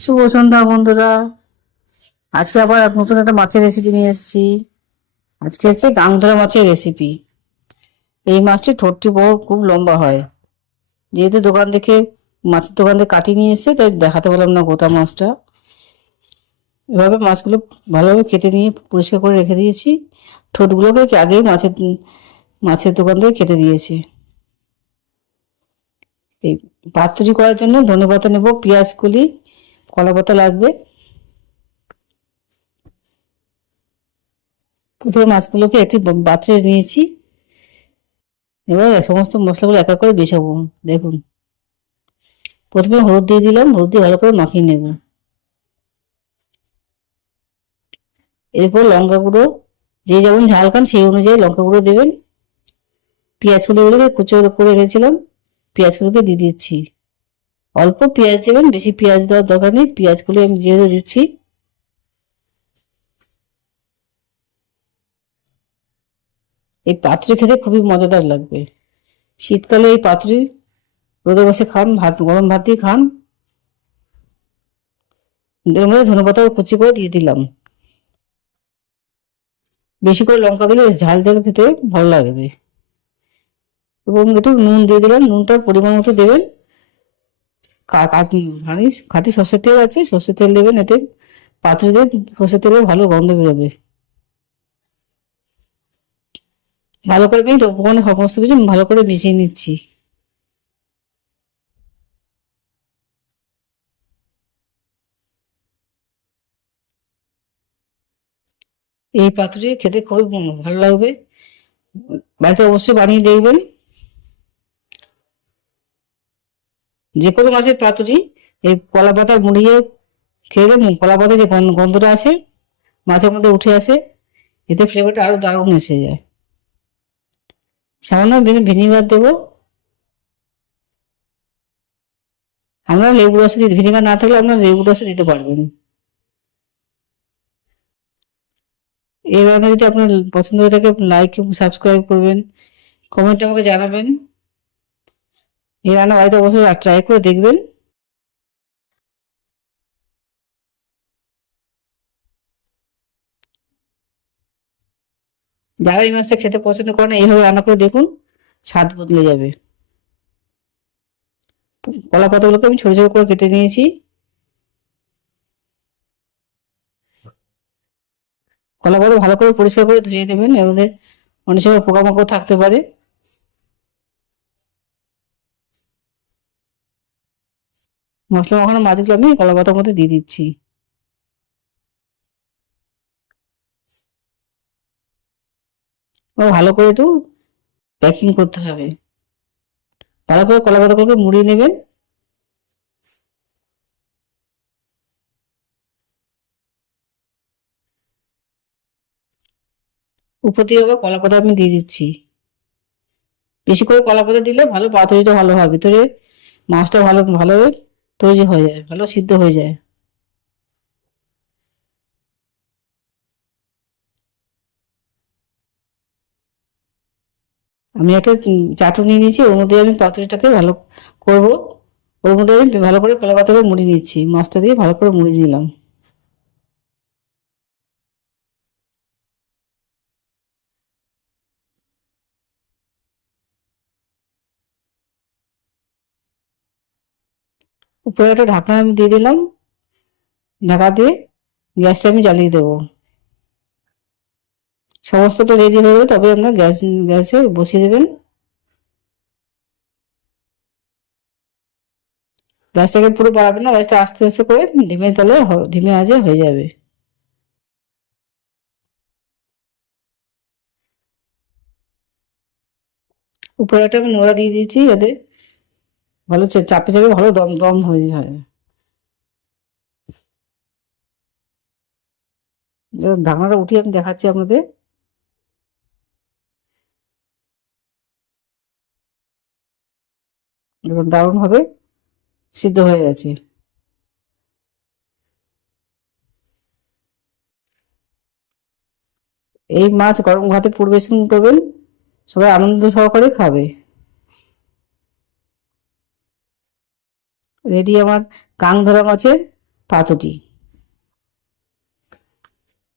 শুভ সন্ধ্যা বন্ধুরা। আজকে আবার এক নতুন একটা মাছের রেসিপি নিয়ে এসেছি। আজকে হচ্ছে গাংধরা মাছের রেসিপি। এই মাছটি ঠোঁটটি বড়, খুব লম্বা হয়। যেহেতু মাছের দোকান থেকে কাটিয়ে নিয়ে এসেছে, তাই দেখাতে পারলাম না গোটা মাছটা। এভাবে মাছগুলো ভালোভাবে কেটে নিয়ে পরিষ্কার করে রেখে দিয়েছি। ঠোঁটগুলোকে আগেই মাছের দোকান থেকে কেটে দিয়েছি। এই পাতুরি করার জন্য ধনেপাতা নেব, পেঁয়াজ কলি, কলা পাতা লাগবে। প্রথমে মাছগুলোকে একটি পাত্রে নিয়েছি। এবার সমস্ত মশলাগুলো এক এক করে মেশাবো। দেখুন, প্রথমে হলুদ দিয়ে দিলাম, হলুদ দিয়ে ভালো করে মাখিয়ে নেব। এরপর লঙ্কা গুঁড়ো, যে যেমন ঝাল খান সেই অনুযায়ী লঙ্কা গুঁড়ো দেবেন। পেঁয়াজ কুচিগুলোকে কুচো করে রেখেছিলাম, পেঁয়াজগুলোকে দিয়ে দিচ্ছি। অল্প পেঁয়াজ দেবেন, বেশি পেঁয়াজ দেওয়ার দরকার নেই। পেঁয়াজগুলো আমি যেহেতু দিচ্ছি। এই পাতুরি খেতে খুবই মজাদার লাগবে। শীতকালে এই পাতুরি রোদে বসে খান, গরম ভাত দিয়ে খান। এর মধ্যে ধনেপাতা কুচি করে দিয়ে দিলাম। বেশি করে লঙ্কা দিলে ঝাল ঝাল খেতে ভালো লাগবে। এবং একটু নুন দিয়ে দিলাম, নুনটা পরিমাণ মতো দেবেন। খাঁটি সর্ষের তেল আছে, সর্ষের তেল দেবেন। এতে পাতুরিতে সর্ষের তেলে ভালো গন্ধ বেরোবে। ভালো করে আমি উপকরণে সমস্ত কিছু ভালো করে মিশিয়ে নিচ্ছি। এই পাতুরি খেতে খুবই ভালো লাগবে। বাড়িতে অবশ্যই বানিয়ে দেখবেন। যে কোনো মাছের পাতুরি এই কলা পাতা মুড়িয়ে খেলে কলা পাতা যে গন্ধটা আসে মাছের মধ্যে উঠে আসে, এতে ফ্লেভারটা আরো দারুণ এসে যায়। সামান্য ভিনিগার দেবো। আপনারা লেবু রস দিতে, ভিনিগার না থাকলে আপনারা লেবু রসও দিতে পারবেন। এই রান্না যদি আপনার পছন্দ হয়ে থাকে, লাইক এবং সাবস্ক্রাইব করবেন, কমেন্টে আমাকে জানাবেন। এই রান্না বাড়িতে অবশ্যই ট্রাই করে দেখবেন। যারা এই মাছটা খেতে পছন্দ করেন, এইভাবে রান্না করে দেখুন, স্বাদ বদলে যাবে। কলা পাতাগুলোকে আমি ছোট ছোট করে কেটে নিয়েছি। কলা পাতা ভালো করে পরিষ্কার করে ধুয়ে নেবেন, এর মধ্যে অনেক সময় পোকামাকড় থাকতে পারে। মশলা মাখানো মাছগুলো আমি কলা পাতার মধ্যে দিয়ে দিচ্ছি। ও ভালো করে একটু প্যাকিং করতে হবে। ভালো করে কলা পাতাগুলোকে মুড়িয়ে নেবেন। উপর দিয়ে আবার কলা পাতা আমি দিয়ে দিচ্ছি। বেশি করে কলা পাতা দিলে ভালো, পাতুরিটা ভালো হয়, ভিতরে মাছটা ভালো ভালো তৈরি হয়ে যায়, ভালো সিদ্ধ হয়ে যায়। আমি একটা চাটু নিয়ে নিয়েছি, ওর মধ্যে আমি পাতুরিটাকে ভালো করব। ওর মধ্যে আমি ভালো করে কলা পাতাটা মুড়িয়ে নিচ্ছি, মাছটা দিয়ে ভালো করে মুড়িয়ে নিলাম। উপরে একটা ঢাকনা আমি দিয়ে দিলাম। ঢাকা দিয়ে গ্যাসটা আমি জ্বালিয়ে দেবো। সমস্তটা রেডি হয়ে গেলে তবে আপনার গ্যাসে বসিয়ে দেবেন। গ্যাসটাকে পুরো বাড়াবেন না, গ্যাসটা আস্তে আস্তে করে ধিমে তালে ধিমে আঁচে হয়ে যাবে। উপরে একটা আমি নোড়া দিয়ে দিয়েছি, যাতে ভালো চাপে চাপে ভালো দম দম হয়ে যায়। ঢাকনাটা উঠিয়ে আমি দেখাচ্ছি আপনাদের। দেখুন দারুণ ভাবে সিদ্ধ হয়ে গেছে। এই মাছ গরম ভাতে পরিবেশন করবেন, সবাই আনন্দ সহকারে খাবে। রেডি আমার কাং ধরা মাছের পাতুরি।